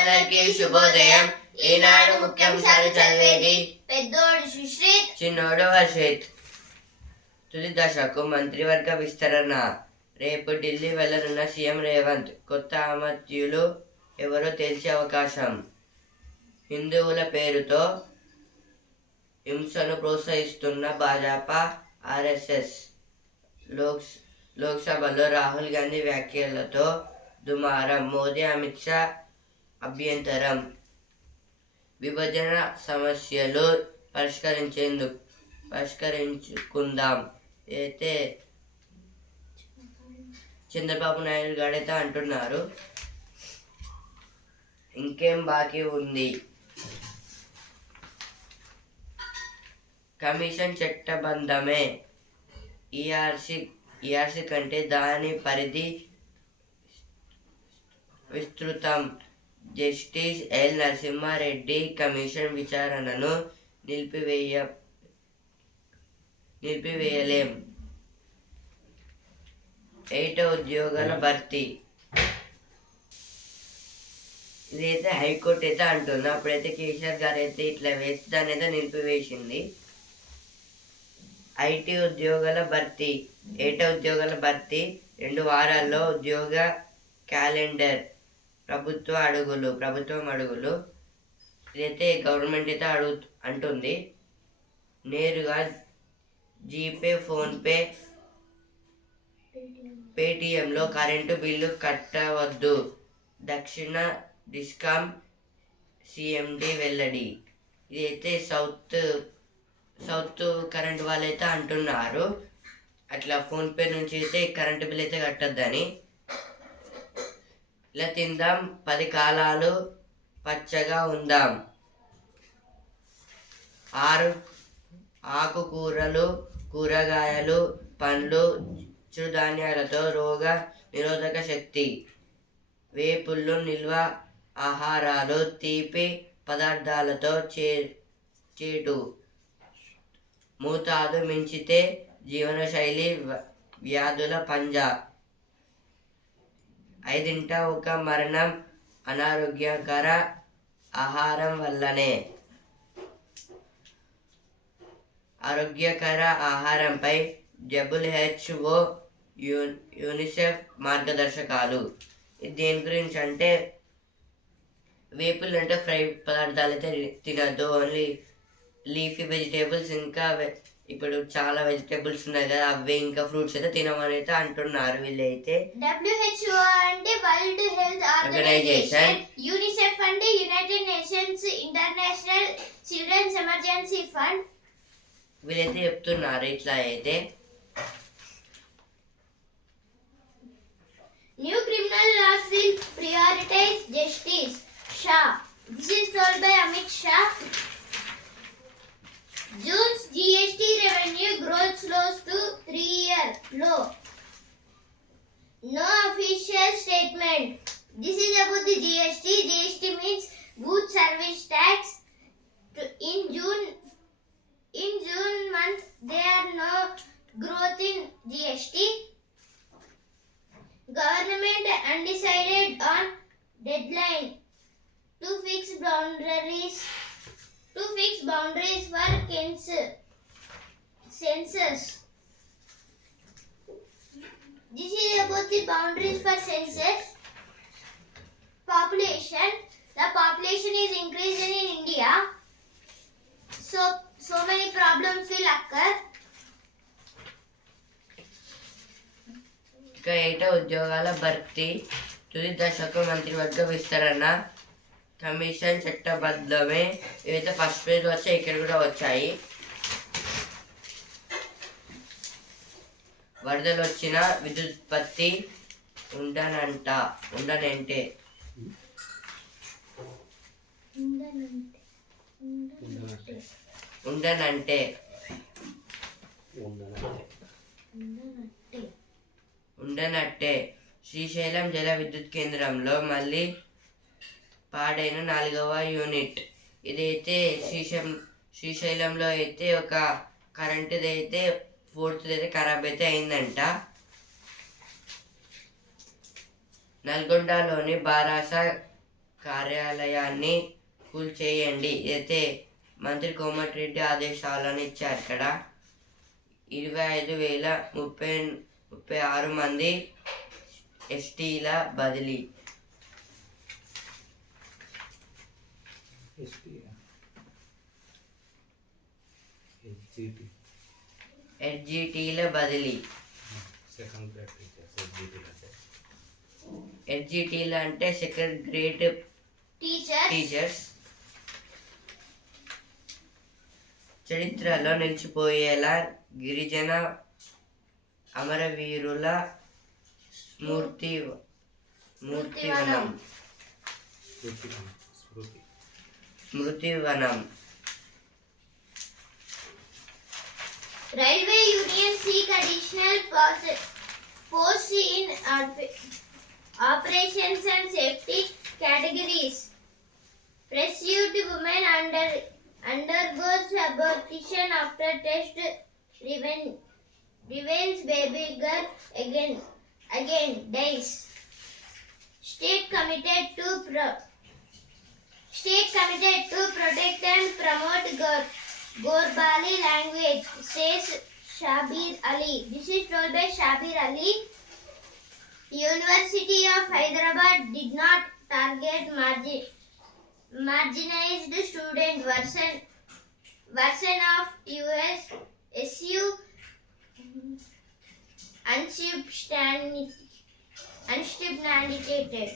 అందరికీ శుభోదయం. ఈనాడు ముఖ్యాంశాలు చదివేది పెద్దోడు సుశ్రీత్, చిన్నోడు వర్షిత్. తుది దశకు మంత్రివర్గ విస్తరణ. రేపు ఢిల్లీ వెళ్లనున్న సీఎం రేవంత్. కొత్త అమత్యులు ఎవరో తెలిసే అవకాశం. హిందువుల పేరుతో హింసను ప్రోత్సహిస్తున్న భాజపా, ఆర్ఎస్ఎస్. లోక్సభలో రాహుల్ గాంధీ వ్యాఖ్యలతో దుమారం. మోదీ, అమిత్ షా అభ్యంతరం. విభజన సమస్యలు పరిష్కరించుకుందాం అయితే చంద్రబాబు నాయుడు గారైతే అంటున్నారు. ఇంకేం బాకీ ఉంది? కమిషన్ చట్టబద్ధమే. ఈఆర్సీ కంటే దాని పరిధి విస్తృతం. జస్టిస్ ఎల్ నరసింహారెడ్డి కమిషన్ విచారణను నిలిపివేయలేం. 8వ ఉద్యోగాల భర్తీ. ఇదైతే హైకోర్టు అయితే అంటుంది. అప్పుడైతే కేసీఆర్ గారు అయితే ఇట్లా వేసి దాన్ని అయితే నిలిపివేసింది. ఐటీ ఉద్యోగాల భర్తీ. 8వ ఉద్యోగాల భర్తీ 2 వారాల్లో ఉద్యోగ క్యాలెండర్. ప్రభుత్వం అడుగులు. ఇదైతే గవర్నమెంట్ అయితే అంటుంది. నేరుగా జీపే, ఫోన్పే, పేటిఎంలో కరెంటు బిల్లు కట్టవద్దు. దక్షిణ డిస్కాం సిఎండి వెల్లడి. ఇదైతే సౌత్ కరెంట్ వాళ్ళైతే అంటున్నారు. అట్లా ఫోన్పే నుంచి అయితే కరెంటు బిల్ అయితే కట్టద్దని. ఇలా తిందాం 10 కాలాలు పచ్చగా ఉందాం. 6 ఆకుకూరలు, కూరగాయలు, పండ్లు, చిరుధాన్యాలతో రోగ నిరోధక శక్తి. వేపుళ్ళు, నిల్వ ఆహారాలు, తీపి పదార్థాలతో చేటు. మోతాదు మించితే జీవనశైలి వ్యాధుల పంజా. 5ంట 1 మరణం అనారోగ్యకర ఆహారం వల్లనే. ఆరోగ్యకర ఆహారంపై WHO, యూనిసెఫ్ మార్గదర్శకాలు. దేని గురించి అంటే వేపులు అంటే ఫ్రై పదార్థాలు అయితే తినద్దు. ఓన్లీ లీఫీ వెజిటేబుల్స్, ఇంకా ఇప్పుడు చాలా వెజిటేబుల్స్ ఉన్నాయి కదా, అవి ఇంకా ఫ్రూట్స్ అయితే తినమని అయితే అంటున్నారు వీళ్ళైతే. WHO అంటే వరల్డ్ హెల్త్ ఆర్గనైజేషన్, యూనిసెఫ్ అంటే United Nations International Children's Emergency Fund. వీళ్ళైతే చెప్తున్నారు ఇట్లా అయితే. New criminal laws will prioritize justice. Shah. This is told by Amit Shah. June's GST revenue growth slows to 3-year low. No official statement. This is about the GST. GST means goods service tax. In June month there are no growth in GST. Government undecided on deadline to fix boundaries for census. This is about the boundaries for census. Population. The population is increasing in India. So many problems will occur. ఇక 8వ ఉద్యోగాల భర్తీ. తుది దశకు మంత్రివర్గ విస్తరణ. Commission చట్టబద్ధమే. ఇవైతే first page వచ్చాయి, ఇక్కడ కూడా వచ్చాయి. వరదలు వచ్చిన విద్యుత్పత్తి ఉండనంటే. శ్రీశైలం జల విద్యుత్ కేంద్రంలో మళ్ళీ పాడైన 4వ యూనిట్. ఇదైతే శ్రీశైలంలో అయితే ఒక కరెంటుది అయితే 4th అయితే ఖరాబ్ అయితే అయిందంట. నల్గొండలోని బారాస కార్యాలయాన్ని కూల్చేయండి. అయితే మంత్రి కోమటిరెడ్డి ఆదేశాలను ఇచ్చారు. ఇక్కడ 25,036 మంది ఎస్టీల బదిలీ. ఎస్జిటిల బదిలీ. ఎస్జిటిల అంటే సెకండ్ గ్రేడ్ టీచర్స్. చరిత్రలో నిలిచిపోయేలా గిరిజన అమరవీరుల స్మృతివనం. Railway unions seek additional posts in operations and safety categories. Pursued woman undergoes abortion after test revenge baby girl again dies. State committed to protect and promote Gorbali language, says Shabir Ali. This is told by Shabir Ali. University of Hyderabad did not target marginalized student version of SU unsubstantiated. Unsubstantiated.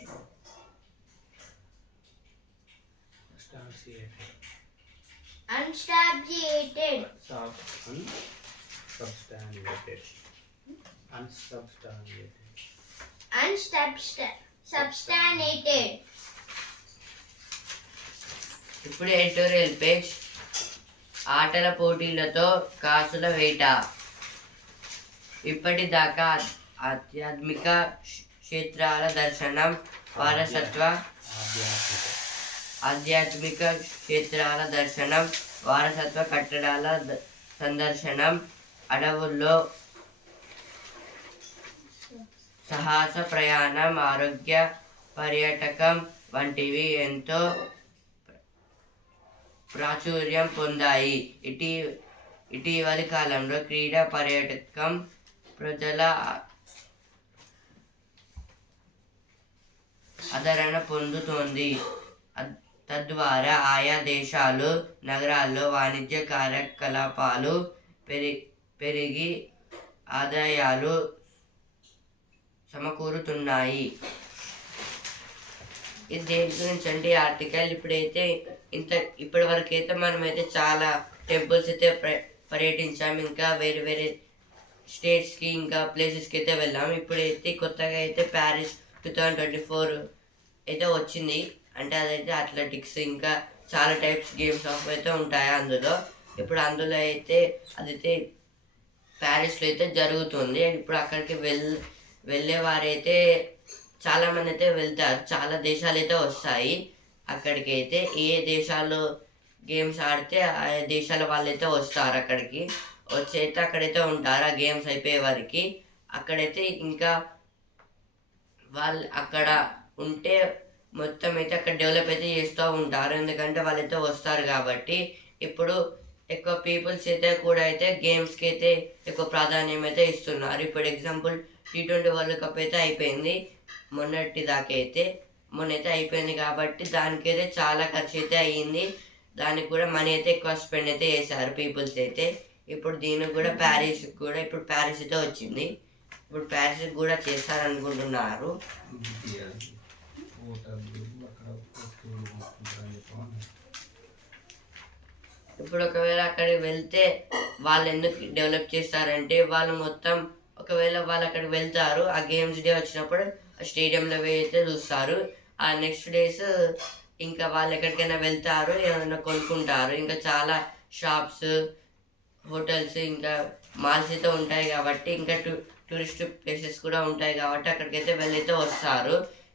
ఇప్పుడు editorial page. ఆటల పోటీలతో కాసుల వేట. ఇప్పటిదాకా ఆధ్యాత్మిక క్షేత్రాల దర్శనం, వారసత్వ కట్టడాల సందర్శనం, అడవుల్లో సాహస ప్రయాణం, ఆరోగ్య పర్యాటకం వంటివి ఎంతో ప్రాచుర్యం పొందాయి. ఇటీవలి కాలంలో క్రీడా పర్యాటకం ప్రజల ఆదరణ పొందుతోంది. తద్వారా ఆయా దేశాలు, నగరాల్లో వాణిజ్య కార్యకలాపాలు పెరిగి ఆదాయాలు సమకూరుతున్నాయి. ఇది దేని గురించి అంటే ఆర్టికల్ ఇప్పటి వరకు అయితే మనమైతే చాలా టెంపుల్స్ అయితే పర్యటించాము. ఇంకా వేరే వేరే స్టేట్స్కి ఇంకా ప్లేసెస్కి అయితే వెళ్ళాము. ఇప్పుడైతే కొత్తగా అయితే ప్యారిస్ 2024 అయితే వచ్చింది. అంటే అదైతే అథ్లెటిక్స్ ఇంకా చాలా టైప్స్ గేమ్స్ ఆఫ్ అయితే ఉంటాయి అందులో. ఇప్పుడు అందులో అయితే అదైతే ప్యారిస్లో అయితే జరుగుతుంది. ఇప్పుడు అక్కడికి వెళ్ళే వారైతే చాలామంది అయితే వెళ్తారు. చాలా దేశాలు అయితే వస్తాయి అక్కడికి. అయితే ఏ దేశాలు గేమ్స్ ఆడితే ఆ దేశాల వాళ్ళైతే వస్తారు అక్కడికి. వచ్చి అయితే అక్కడైతే ఉంటారు ఆ గేమ్స్ అయిపోయే వారికి. అక్కడైతే ఇంకా వాళ్ళు అక్కడ ఉంటే మొత్తం అయితే అక్కడ డెవలప్ అయితే చేస్తూ ఉంటారు. ఎందుకంటే వాళ్ళైతే వస్తారు కాబట్టి. ఇప్పుడు ఎక్కువ పీపుల్స్ అయితే కూడా అయితే గేమ్స్కి అయితే ఎక్కువ ప్రాధాన్యం అయితే ఇస్తున్నారు. ఇప్పుడు ఎగ్జాంపుల్ T20 వరల్డ్ కప్ అయితే అయిపోయింది మొన్నైతే అయిపోయింది కాబట్టి దానికైతే చాలా ఖర్చు అయితే అయ్యింది. దానికి కూడా మనీ అయితే ఎక్కువ స్పెండ్ అయితే చేశారు పీపుల్స్ అయితే. ఇప్పుడు దీనికి కూడా ప్యారిస్ అయితే వచ్చింది. ఇప్పుడు ప్యారిస్ కూడా చేస్తారనుకుంటున్నారు. ఇప్పుడు ఒకవేళ అక్కడికి వెళ్తే వాళ్ళు ఎందుకు డెవలప్ చేస్తారంటే వాళ్ళు మొత్తం ఒకవేళ వాళ్ళు అక్కడికి వెళ్తారు, ఆ గేమ్స్ డే వచ్చినప్పుడు స్టేడియంలో అయితే చూస్తారు. ఆ నెక్స్ట్ డేస్ ఇంకా వాళ్ళు ఎక్కడికైనా వెళ్తారు, ఏమైనా కొనుక్కుంటారు. ఇంకా చాలా షాప్స్, హోటల్స్, ఇంకా మాల్స్ అయితే ఉంటాయి కాబట్టి, ఇంకా టూరిస్ట్ ప్లేసెస్ కూడా ఉంటాయి కాబట్టి అక్కడికైతే వెళ్ళైతే వస్తారు.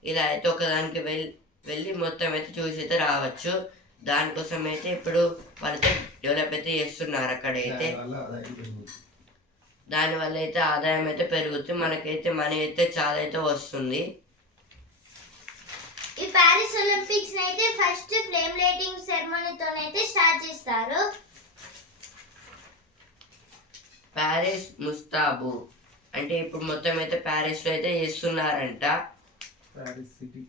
ఇలా అయితే ఒకదానికి వెళ్ళి మొత్తం అయితే చూసి అయితే రావచ్చు. దానికోసం అయితే ఇప్పుడు వాళ్ళైతే డెవలప్ అయితే చేస్తున్నారు అక్కడైతే. దానివల్ల అయితే ఆదాయం అయితే పెరుగుతుంది, మనకైతే మనీ అయితే చాలా అయితే వస్తుంది. ఈ ప్యారిస్ ఒలింపిక్స్ అయితే ఫస్ట్ ఫ్లేమ్ లైటింగ్ సెరమనీతోనైతే స్టార్ట్ చేస్తారు. ప్యారిస్ ముస్తాబు అంటే ఇప్పుడు మొత్తం అయితే ప్యారిస్ లో అయితే చేస్తున్నారంట. Paris city.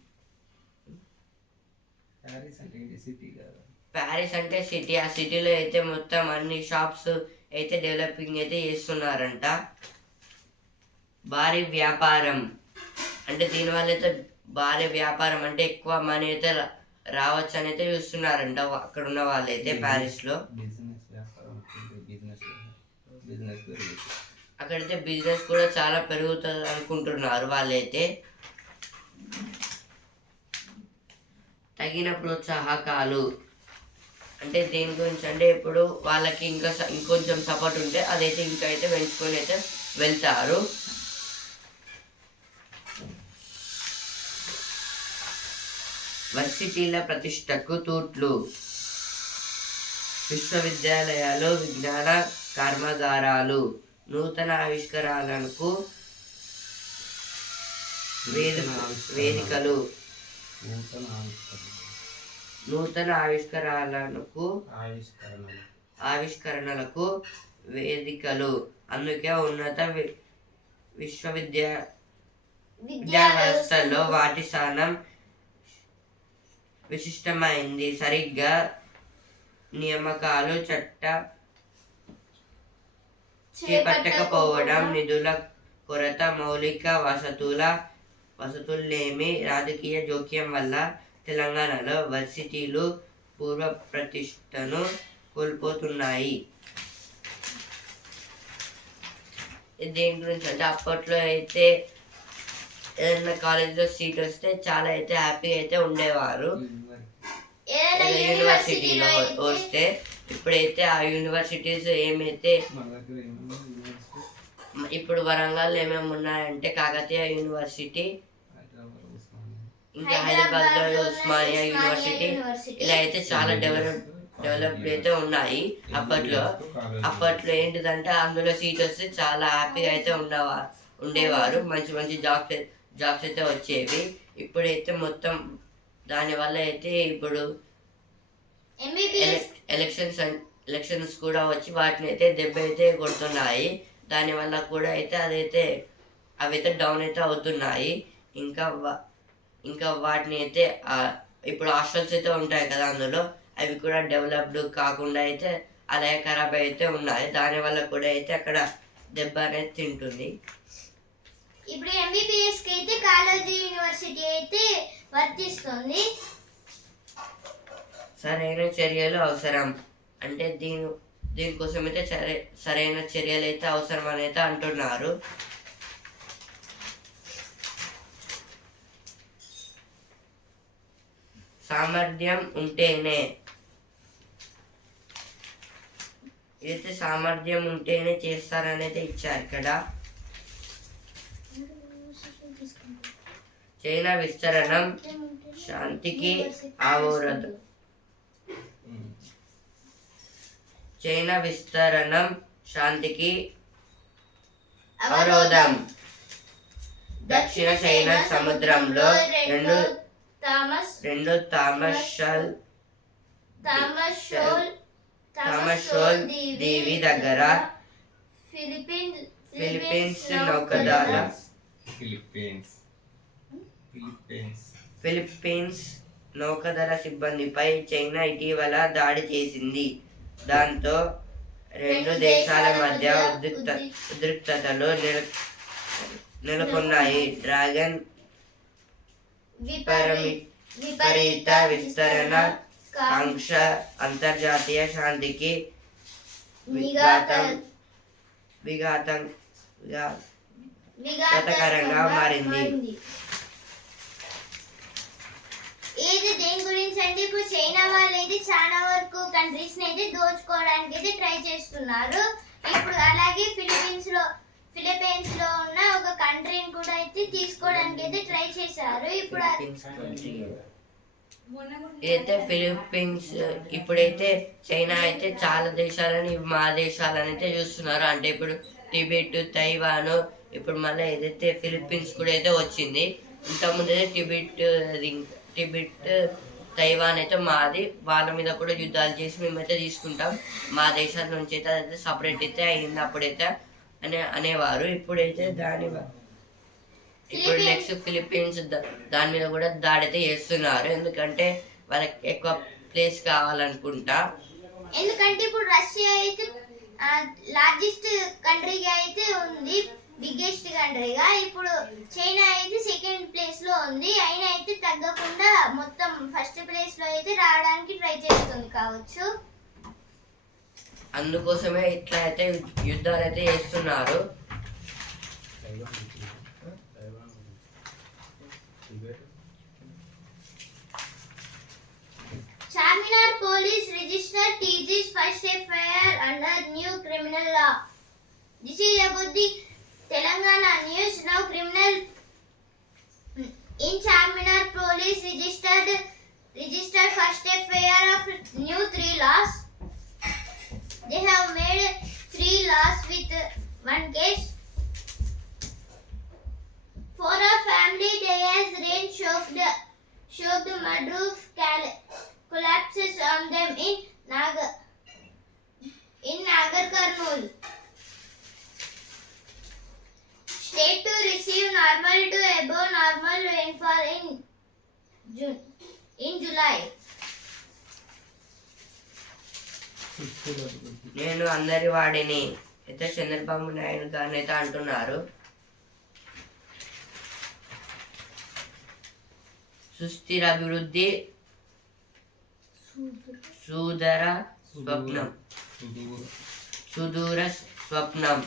ప్యారిస్ అంటే ఇది సిటీ కదా. ప్యారిస్ అంటే సిటీ. ఆ సిటీలో అయితే మొత్తం అన్ని షాప్స్ అయితే డెవలపింగ్ అయితే చేస్తున్నారంట. భారీ వ్యాపారం అంటే దీనివల్ల అయితే భారీ వ్యాపారం అంటే ఎక్కువ మనీ అయితే రావచ్చు అని అయితే చూస్తున్నారంట అక్కడ ఉన్న వాళ్ళైతే ప్యారిస్ లో. బిజినెస్ వ్యాపారం బిజినెస్ బిజినెస్ పెరుగుతుంది. అక్కడైతే బిజినెస్ కూడా చాలా పెరుగుతుంది అనుకుంటున్నారు వాళ్ళైతే. తగిన ప్రోత్సాహకాలు అంటే దేని గురించి అంటే ఇప్పుడు వాళ్ళకి ఇంకొంచెం సపోర్ట్ ఉంటే అదైతే ఇంకా అయితే పెంచుకొని అయితే వెళ్తారు. వర్సిటీల ప్రతిష్టకు తూట్లు. విశ్వవిద్యాలయాలు విజ్ఞాన కర్మాగారాలు నూతన ఆవిష్కరణలకు వేదికలు. నూతన ఆవిష్కరణలకు వేదికలు. అందుకే ఉన్నత విద్యా వ్యవస్థల్లో వాటి స్థానం విశిష్టమైంది. సరిగ్గా నియామకాలు చేపట్టకపోవడం, నిధుల కొరత, మౌలిక వసతులేమి, రాజకీయ జోక్యం వల్ల తెలంగాణలో వర్సిటీలు పూర్వ ప్రతిష్టను కోల్పోతున్నాయి. దేని గురించి అంటే అప్పట్లో అయితే ఏదైనా కాలేజీలో సీట్ వస్తే చాలా అయితే హ్యాపీ అయితే ఉండేవారు. యూనివర్సిటీలో వస్తే ఇప్పుడైతే ఆ యూనివర్సిటీస్ ఏమైతే ఇప్పుడు వరంగల్ ఏమేమి ఉన్నాయంటే కాకతీయ యూనివర్సిటీ, ఇంకా హైదరాబాద్ లో ఉస్మానియా యూనివర్సిటీ, ఇలా అయితే చాలా డెవలప్డ్ అయితే ఉన్నాయి. అప్పట్లో ఏంటిదంటే అందులో సీట్ వస్తే చాలా హ్యాపీగా అయితే ఉండేవారు. మంచి మంచి జాబ్స్ అయితే వచ్చేవి. ఇప్పుడైతే మొత్తం దానివల్ల అయితే ఇప్పుడు ఎలక్షన్స్ కూడా వచ్చి వాటిని అయితే దెబ్బ అయితే కొడుతున్నాయి. దానివల్ల కూడా అయితే అవైతే డౌన్ అయితే అవుతున్నాయి. ఇంకా వాటిని అయితే ఇప్పుడు హాస్టల్స్ అయితే ఉంటాయి కదా, అందులో అవి కూడా డెవలప్డ్ కాకుండా అయితే అలాగే ఖరాబ్ అయితే ఉన్నాయి. దానివల్ల కూడా అయితే అక్కడ దెబ్బ అనేది తింటుంది. ఇప్పుడు ఎంబీబీఎస్ కి అయితే కాలేజీ యూనివర్సిటీ అయితే వర్తిస్తుంది. సరైన చర్యలు అవసరం అంటే దీనికోసం అయితే సరైన చర్యలు అయితే అవసరం అని అయితే అంటున్నారు. సామర్థ్యం ఉంటేనే ఇదైతే సామర్థ్యం ఉంటేనే చేస్తారని అయితే ఇచ్చారు ఇక్కడ. చైనా విస్తరణం శాంతికి అవరోధం. చైనా విస్తరణం శాంతికి అవరోధం. దక్షిణ చైనా సముద్రంలో రెండు తామషోల్ దీవి దగ్గర ఫిలిప్పీన్స్ నౌకాదళ సిబ్బందిపై చైనా ఇటీవల దాడి చేసింది. దాంతో రెండు దేశాల మధ్య ఉద్రిక్తతలు నెలకొన్నాయి. డ్రాగన్ విపరీత విస్తరణ కాంక్ష అంతర్జాతీయ శాంతికి విఘాతకరంగా మారింది. ఏది దేని గురించి అంటే ఇప్పుడు చైనా వాళ్ళు అయితే చాలా వరకు కంట్రీస్ ని అయితే దోచుకోవడానికి అయితే ట్రై చేస్తున్నారు. ఇప్పుడు అలాగే ఫిలిప్పీన్స్ లో ఉన్న ఒక కంట్రీని కూడా అయితే తీసుకోవడానికి అయితే ట్రై చేశారు. ఫిలిప్పీన్స్ ఇప్పుడైతే చైనా అయితే చాలా దేశాలని మా దేశాలని అయితే చూస్తున్నారు. అంటే ఇప్పుడు టిబెట్, తైవాన్, ఇప్పుడు మళ్ళీ ఏదైతే ఫిలిప్పీన్స్ కూడా అయితే వచ్చింది. ఇంతకుముందు అయితే టిబెట్ తైవాన్ అయితే మాది, వాళ్ళ మీద కూడా యుద్ధాలు చేసి మేమైతే తీసుకుంటాం, మా దేశాల నుంచి అయితే అదైతే సపరేట్ అయితే అయింది అప్పుడైతే అనేవారు. ఇప్పుడైతే ఇప్పుడు నెక్స్ట్ ఫిలిప్పీన్స్ దాని మీద కూడా దాడి అయితే చేస్తున్నారు, ఎందుకంటే వాళ్ళకి ఎక్కువ ప్లేస్ కావాలనుకుంటా. ఎందుకంటే ఇప్పుడు రష్యా అయితే లార్జెస్ట్ కంట్రీగా అయితే ఉంది, బిగ్గెస్ట్ కంట్రీగా. ఇప్పుడు చైనా అయితే సెకండ్ ప్లేస్ లో ఉంది, అయినా అయితే తగ్గకుండా మొత్తం ఫస్ట్ ప్లేస్ లో అయితే రావడానికి ట్రై చేస్తుంది కావచ్చు. అందుకోసమే ఇట్లా అయితే యుద్ధాలు అయితే చేస్తున్నారు. Charminar police registered TG's first FIR under new criminal law. This is about the Telangana news. Now criminal in Charminar police registered first FIR of new 3 laws. They have made 3 laws with 1 case. For a family day as rain choked mud roof collapses on them in Nagar Karnool. State to receive normal to above normal rainfall in July. నేను అందరి వాడిని అయితే చంద్రబాబు నాయుడు గారిని అయితే అంటున్నారు. సుస్థిర అభివృద్ధి సుదూర స్వప్నం.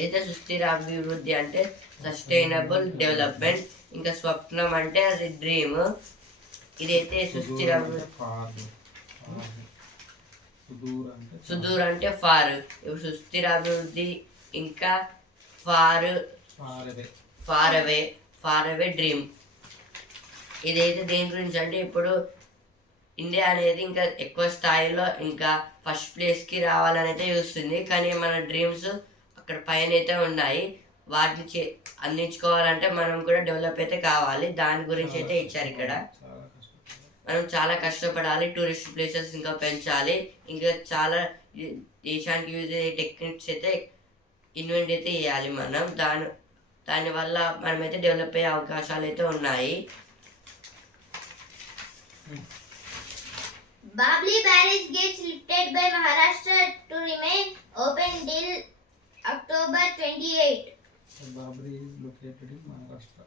అయితే సుస్థిర అభివృద్ధి అంటే సస్టైనబుల్ డెవలప్మెంట్, ఇంకా స్వప్నం అంటే అది డ్రీమ్. ఇదైతే సుస్థిర సుదూర్ అంటే ఫార్. ఇప్పుడు సుస్థిర అభివృద్ధి ఇంకా ఫార్ అవే డ్రీమ్. ఇదైతే దేని గురించి అంటే ఇప్పుడు ఇండియా అనేది ఇంకా ఎక్కువ స్థాయిలో ఇంకా ఫస్ట్ ప్లేస్కి రావాలని అయితే చూస్తుంది, కానీ మన డ్రీమ్స్ అక్కడ పైన అయితే ఉన్నాయి. వాటిని అందించుకోవాలంటే మనం కూడా డెవలప్ అయితే కావాలి. దాని గురించి అయితే ఇచ్చారు ఇక్కడ. మనం చాలా కష్టపడాలి, టూరిస్ట్ ప్లేసెస్ ఇంకా పెంచాలి, ఇంకా చాలా దేశానికి యూజ్ అయ్యే టెక్నిక్స్ అయితే ఇన్వెంట్ అయితే చేయాలి మనం. దానివల్ల మనమైతే డెవలప్ అయ్యే అవకాశాలు అయితే ఉన్నాయి. Babli barrage gets lifted by Maharashtra to remain open till October 28. Babri is located in Maharashtra.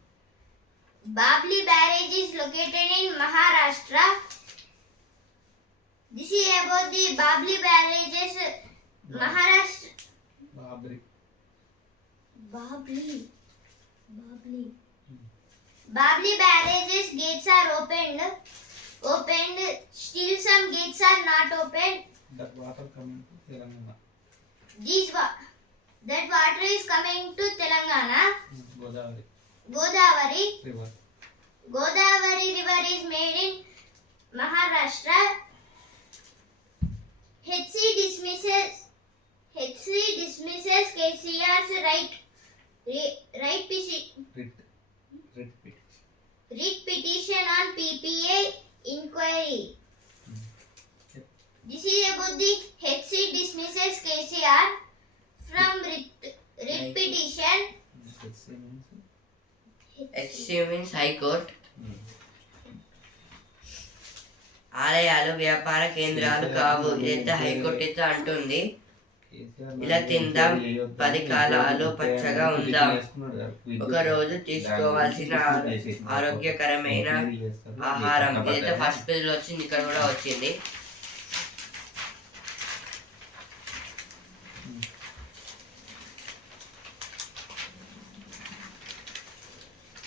Babli barrage is located in Maharashtra. This is about the Babli barrages. Maharashtra. Babli barrages gates are opened. Still some gates are not opened. That water coming to Telangana. That water is coming to Telangana. Godavari river. Godavari river is made in Maharashtra. HC dismisses KCR's writ petition on PPA inquiry. This is about the HC dismisses KCR from writ petition. HC means High Court. ఆలయాలు వ్యాపార కేంద్రాలు కావు, ఇదైతే high court అయితే అంటుంది. ఇలా తిందాం 10 కాలాలు పచ్చగా ఉందాం, ఒక రోజు తీసుకోవాల్సిన ఆరోగ్యకరమైన ఆహారం. ఇదైతే ఫస్ట్ పేజ్ లో వచ్చింది, ఇక్కడ కూడా వచ్చింది.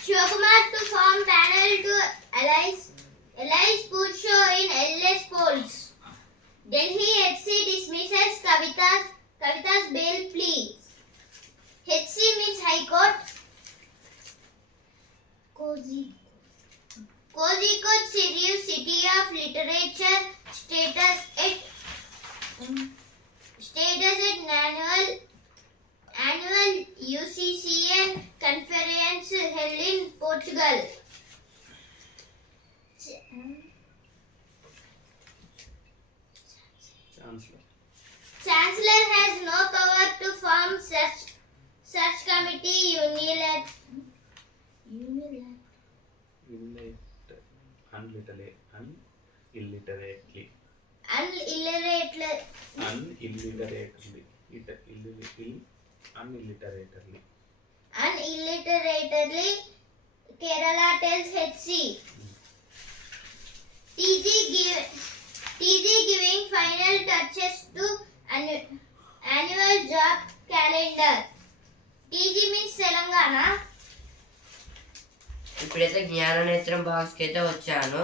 Shivakumar to form panel to allies put show in LS polls. Delhi HC dismisses Kavita's bail plea. HC means High Court. Kozhikode receives City of Literature status at annual UCCN conference held in Portugal. Chancellor has no power to form such committee Illiterately. unilliterately. Kerala tells HC. TG giving final touches to annual job calendar. TG means Telangana. ఇప్పుడైతే జ్ఞాననేత్రం బాక్స్కి అయితే వచ్చాను.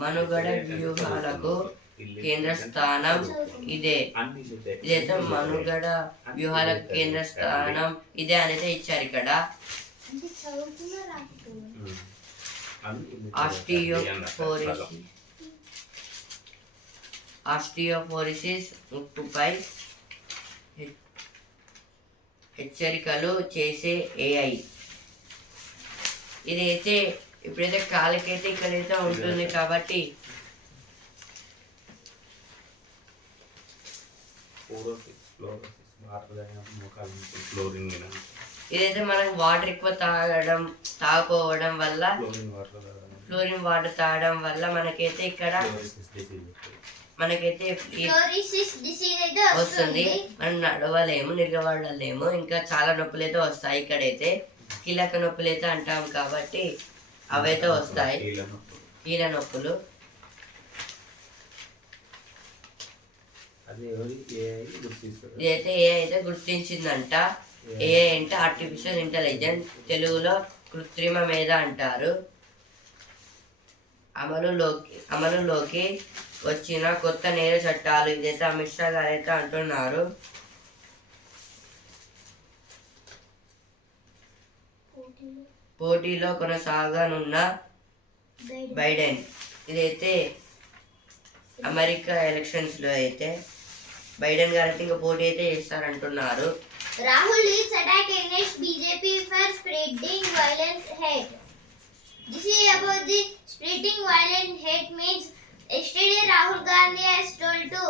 మనుగడ వ్యూహాలకు కేంద్ర స్థానం ఇదే. ఇదైతే మనుగడ వ్యూహాలకు కేంద్ర స్థానం ఇదే అనేది ఇచ్చారు ఇక్కడ. ఆస్టియోఫోరిసిస్ ముట్టుపై హెచ్చరికలు చేసే ఏఐ. ఇదైతే ఇప్పుడైతే కాళ్ళకైతే ఇక్కడైతే ఉంటుంది కాబట్టి ఇదైతే మనకు వాటర్ ఎక్కువ తాగకపోవడం వల్ల ఫ్లోరిన్ వాటర్ తాగడం వల్ల మనకైతే ఇక్కడ మనకైతే వస్తుంది. మనం నడవలేము, నిలబడలేము, ఇంకా చాలా నొప్పులు అయితే వస్తాయి. ఇక్కడైతే కీలక నొప్పులు అయితే అంటాం కాబట్టి అవైతే వస్తాయి, కీళ్ళ నొప్పులు. ఇదైతే ఏ అయితే గుర్తించిందంట. ఏ అంటే ఆర్టిఫిషియల్ ఇంటెలిజెన్స్, తెలుగులో కృత్రిమ మేధ అంటారు. అమలులోకి వచ్చిన కొత్త నేర చట్టాలు. ఇదైతే అమిత్ షా గారు అయితే అంటున్నారు. పోటీలో కొనసాగనున్న బైడెన్. ఇదైతే అమెరికా ఎలక్షన్స్ లో అయితే బైడెన్ గారు అయితే ఇంకా పోటీ అయితే చేస్తారంటున్నారు. Rahul leads attack against BJP for spreading violent hate. This is about the spreading violent hate means yesterday Rahul Gandhi has told to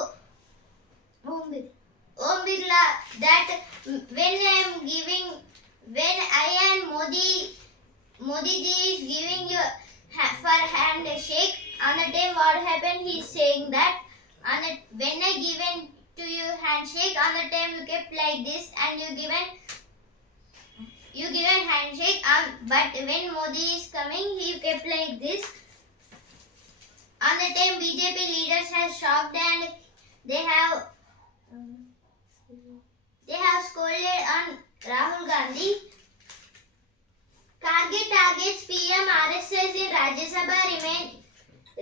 Om Birla that when I and Modi ji is giving you for handshake, on the time what happened, he is saying that when I given to you handshake, on the time you kept like this and you given handshake, but when Modi is coming, he kept like this. On the time BJP leaders have shocked and they have scolded on Rahul Gandhi. Karge targets PM RSS in Rajya Sabha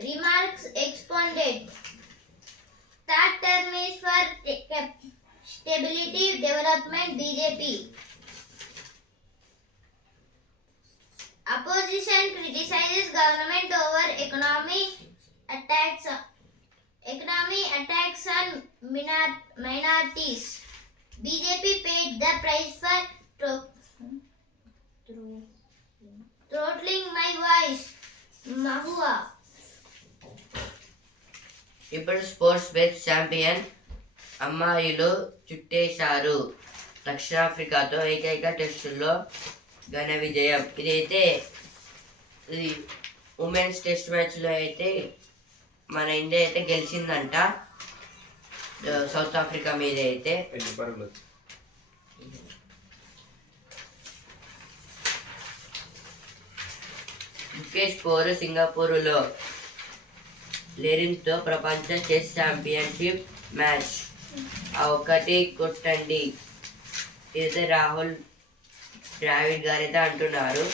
remarks expounded. Third term is for stability development BJP. Opposition criticizes government over economy attacks on minorities. BJP paid the price for throttling my voice. Mahua. ఇప్పుడు sports best champion అమ్మాయిలు చుట్టేశారు. దక్షిణాఫ్రికాతో ఏకైక టెస్టుల్లో ఘన విజయం. ఇదైతే ఇది women's test మ్యాచ్లో అయితే మన ఇండియా అయితే గెలిచిందంట సౌత్ ఆఫ్రికా మీద అయితే. ముఖేష్ స్కోరు సింగపూర్లో లెరిన్తో ప్రపంచ చెస్ ఛాంపియన్షిప్ మ్యాచ్. ఆ ఒకటి కొట్టండి. ఇదైతే రాహుల్ ద్రావిడ్ గారు అయితే అంటున్నారు.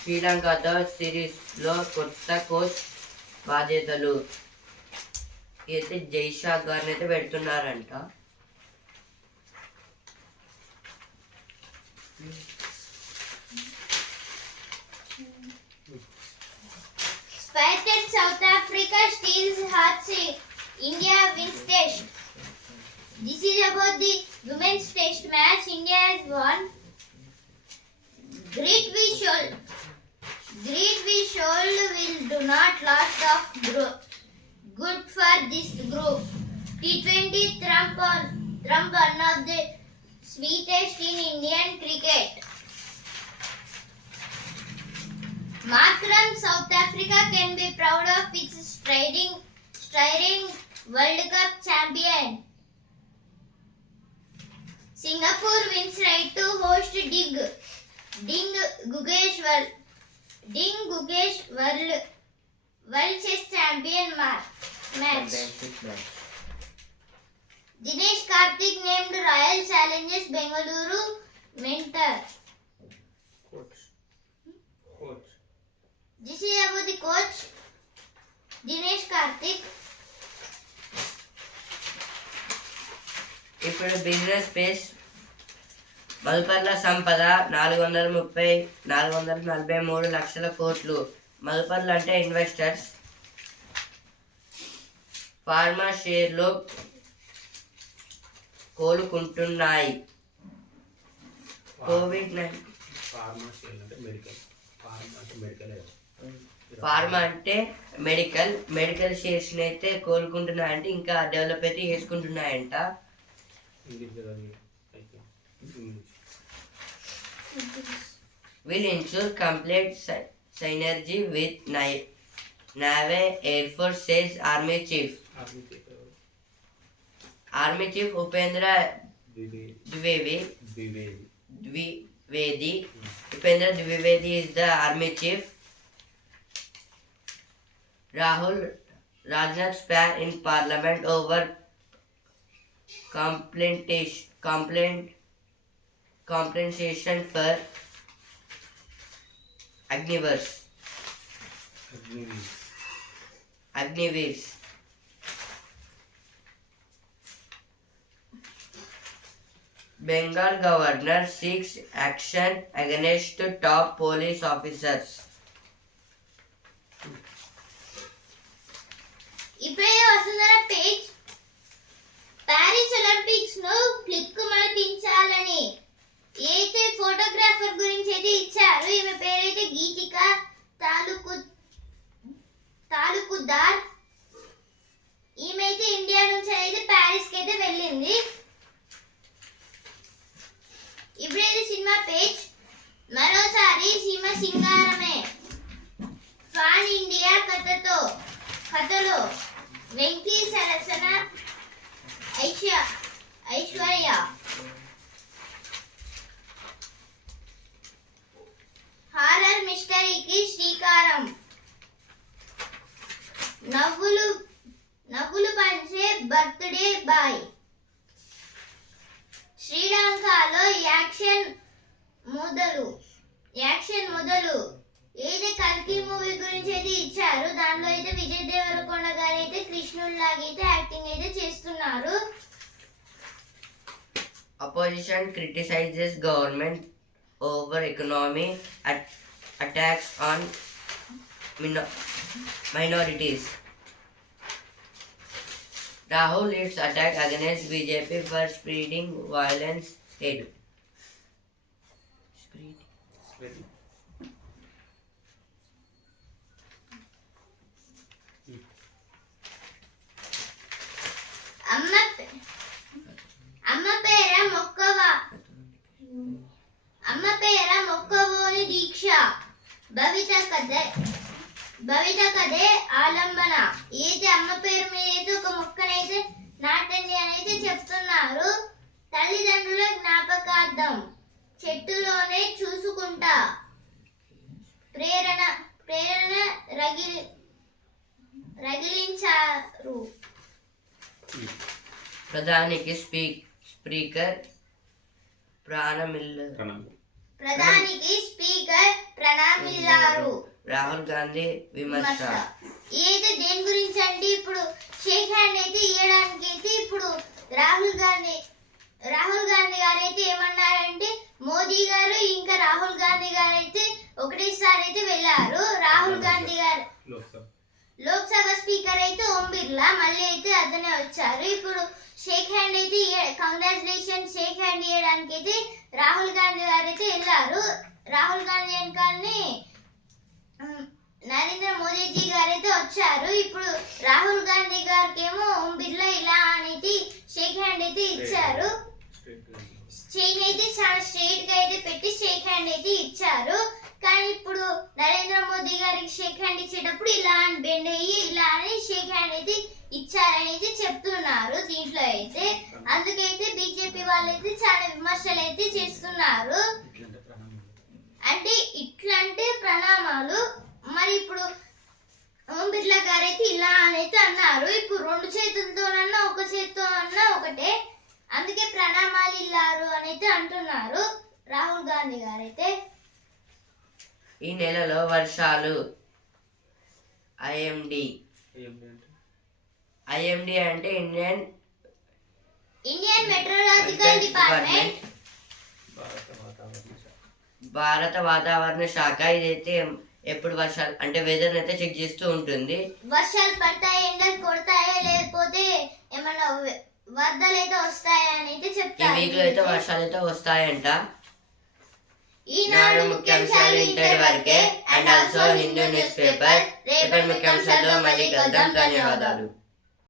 శ్రీలంకతో సిరీస్లో కొత్త కోచ్ బాధ్యతలు. ఇదైతే జైషా గారిని అయితే పెడుతున్నారంట. Spirited South Africa steals hot seat. India wins test. This is about the women's test match. India has won. Great we showed will do not lost of good T20 Trump one of the sweetest in Indian cricket. Markram, South Africa can be proud of its striding World Cup champion. Singapore wins right to host Ding Gugesh World Chess Champion match. Championship match. Dinesh Karthik named Royal Challengers Bengaluru mentor. Coach. This is about the coach Dinesh Karthik. ఇప్పుడు business space మల్పర్ల సంపద 443 లక్షల కోట్లు. మల్పర్లు అంటే investors. Pharma షేర్లు కోలుకుంటున్నాయి. COVID-19 pharma share అంటే medical. Pharma అంటే medical. Pharma అంటే medical shares అయితే కోలుకుంటున్నాయంటే ఇంకా డెవలప్ అయితే చేసుకుంటున్నాయంట. Will ensure complete synergy with Navy Air Force, says Army Chief. Army Chief Upendra Dwivedi. Upendra Dwivedi is the Army Chief. Rahul Rajnath spat in Parliament over compensation for Agniveers. Bengal governor seeks action against top police officers. ఇప్పుడే Vasundhara page Paris Olympics ను click మనిపించాలని అయితే photographer గురించి అయితే ఇచ్చారు. ఈమె పేరైతే గీతిక తాలూకుదార్. ఈమె అయితే ఇండియా నుంచి అయితే ప్యారిస్ కి అయితే వెళ్ళింది. ఇప్పుడైతే సినిమా పేజ్ మరోసారి సీమ సింగారమే. ఫాన్ ఇండియా కథలో వెంకీ సరసన ఐశ్వర్య హారర్ మిస్టరీకి శ్రీకారం. నవ్వులు పంచే బర్త్డే బాయ్. శ్రీలంకలో యాక్షన్ మొదలు. ఏదైతే కల్కి మూవీ గురించి అయితే ఇచ్చారు. దానిలో అయితే విజయ్ దేవరకొండ గారు అయితే కృష్ణుడిలాగైతే యాక్టింగ్ అయితే చేస్తున్నారు. Opposition criticizes government over economic attacks on minorities. Rahul leads attack against BJP for spreading violence. అమ్మ పేర మొక్కవోని దీక్ష. భవిత కథే ఆలంబన. ఏది అమ్మ పేరు మీద అయితే ఒక మొక్కనైతే నాటండి అని అయితే చెప్తున్నారు. తల్లిదండ్రుల జ్ఞాపకార్థం చెట్టులోనే చూసుకుంటా. ప్రేరణ రగిలించారు. ప్రధానికి స్పీకర్ ప్రణామిల్లారు. రాహుల్ గాంధీ విమర్శ. ఏదైతే దేని గురించి అంటే ఇప్పుడు షేక్ హ్యాండ్ అయితే ఇవ్వడానికి అయితే ఇప్పుడు రాహుల్ గాంధీ గారు అయితే ఏమన్నారంటే మోదీ గారు ఇంకా రాహుల్ గాంధీ గారు అయితే ఒకటేసారి అయితే వెళ్ళారు. రాహుల్ గాంధీ గారు లోక్సభ స్పీకర్ అయితే ఓం బిర్లా మళ్ళీ అయితే అతనే వచ్చారు. ఇప్పుడు షేక్ హ్యాండ్ అయితే కంగ్రాచులేషన్ షేక్ హ్యాండ్ ఇవ్వడానికి అయితే రాహుల్ గాంధీ గారు అయితే వెళ్ళారు. రాహుల్ గాంధీ వెనకాలని నరేంద్ర మోదీజీ గారు అయితే అయితే వచ్చారు. ఇప్పుడు రాహుల్ గాంధీ గారికి ఏమో ఓం బిర్లా ఇలా అనేది షేక్ హ్యాండ్ అయితే ఇచ్చారు. చైన్ అయితే చాలా స్ట్రైట్ గా అయితే పెట్టి షేక్ హ్యాండ్ అయితే ఇచ్చారు. కానీ ఇప్పుడు నరేంద్ర మోదీ గారికి షేక్ హ్యాండ్ ఇచ్చేటప్పుడు ఇలా అని బెండ్ అయ్యి ఇలా అని షేక్ హ్యాండ్ అయితే ఇచ్చారని అయితే చెప్తున్నారు దీంట్లో అయితే. అందుకైతే బీజేపీ వాళ్ళైతే చాలా విమర్శలు అయితే చేస్తున్నారు. అంటే ఇట్లంటే ప్రణామాలు. మరి ఇప్పుడు ఓం బిర్లా గారు అయితే ఇలా అని అయితే అన్నారు. ఇప్పుడు రెండు చేతులతోనన్నా ఒక చేతితో అన్నా ఒకటే, అందుకే ప్రణామాలు ఇల్లారు అని అయితే అంటున్నారు రాహుల్ గాంధీ గారు అయితే. ఈ నెలలో వర్షాలు ఐఎండి అంటే ఇండియన్ మెట్రోలాజికల్ డిపార్ట్మెంట్, భారత వాతావరణ శాఖ. ఇదైతే ఎప్పుడు వర్షాలు అంటే వెదర్ అయితే చెక్ చేస్తూ ఉంటుంది. వర్షాలు పడతాయి, ఎండలు కొడతాయా, లేకపోతే ఏమన్నా వరదలు అయితే వస్తాయా అని అయితే ఈ చెప్తారు. వీక్ లో అయితే వర్షాలు అయితే వస్తాయంట. ఈనాడు ముఖ్యాంశాలు ఇంతటి వరకే. And also Hindu news paper. రేపటి ముఖ్యాంశాల్లో మళ్ళీ కలుద్దాం. ధన్యవాదాలు.